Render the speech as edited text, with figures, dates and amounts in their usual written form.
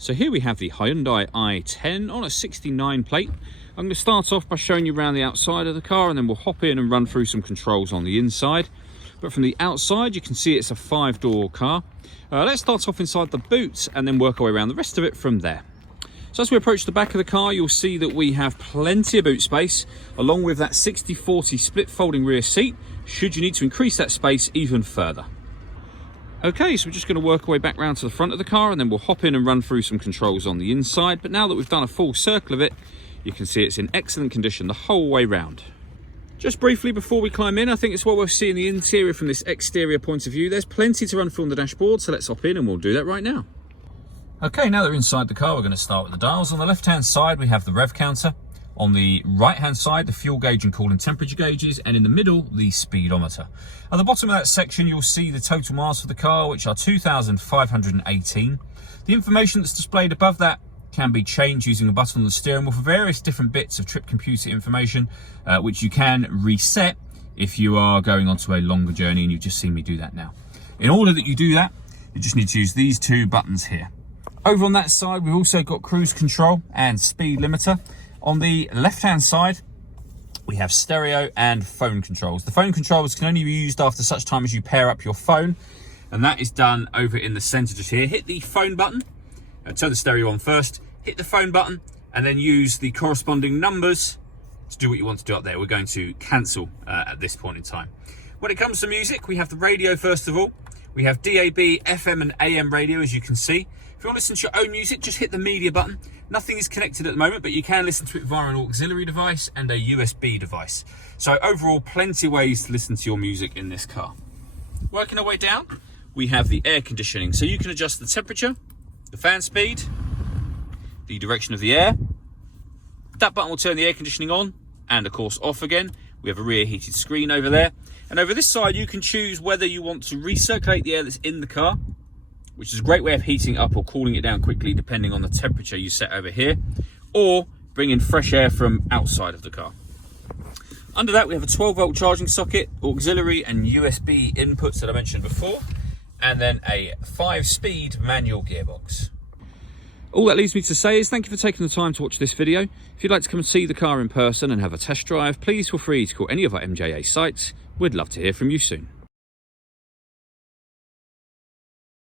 So here we have the Hyundai i10 on a 69 plate. I'm going to start off by showing you around the outside of the car, and then we'll hop in and run through some controls on the inside. But from the outside, you can see it's a 5-door car. Let's start off inside the boot and then work our way around the rest of it from there. So as we approach the back of the car, you'll see that we have plenty of boot space, along with that 60-40 split folding rear seat, should you need to increase that space even further. Okay, so we're just going to work our way back round to the front of the car, and then we'll hop in and run through some controls on the inside. But now that we've done a full circle of it, you can see it's in excellent condition the whole way round. Just briefly before we climb in, I think it's what we'll see in the interior from this exterior point of view. There's plenty to run through on the dashboard, so let's hop in and we'll do that right now. Okay, now that we're inside the car, we're going to start with the dials. On the left-hand side, we have the rev counter. On the right-hand side, the fuel gauge and coolant temperature gauges, and in the middle, the speedometer. At the bottom of that section, you'll see the total miles for the car, which are 2,518. The information that's displayed above that can be changed using a button on the steering wheel for various different bits of trip computer information, which you can reset if you are going onto a longer journey, and you've just seen me do that now. In order that you do that, you just need to use these two buttons here. Over on that side, we've also got cruise control and speed limiter. On the left-hand side, we have stereo and phone controls. The phone controls can only be used after such time as you pair up your phone, and that is done over in the center just here. Hit the phone button, turn the stereo on first, hit the phone button, and then use the corresponding numbers to do what you want to do up there. We're going to cancel at this point in time. When it comes to music, we have the radio first of all. We have DAB, FM and AM radio, as you can see. If you want to listen to your own music, just hit the media button. Nothing is connected at the moment, but you can listen to it via an auxiliary device and a USB device. So overall, plenty of ways to listen to your music in this car. Working our way down, we have the air conditioning. So you can adjust the temperature, the fan speed, the direction of the air. That button will turn the air conditioning on and of course off again. We have a rear heated screen over there. And over this side, you can choose whether you want to recirculate the air that's in the car, which is a great way of heating it up or cooling it down quickly depending on the temperature you set over here, or bring in fresh air from outside of the car. Under that, we have a 12-volt charging socket, auxiliary and USB inputs that I mentioned before, and then a 5-speed manual gearbox. All that leaves me to say is thank you for taking the time to watch this video. If you'd like to come and see the car in person and have a test drive, please feel free to call any of our MJA sites. We'd love to hear from you soon.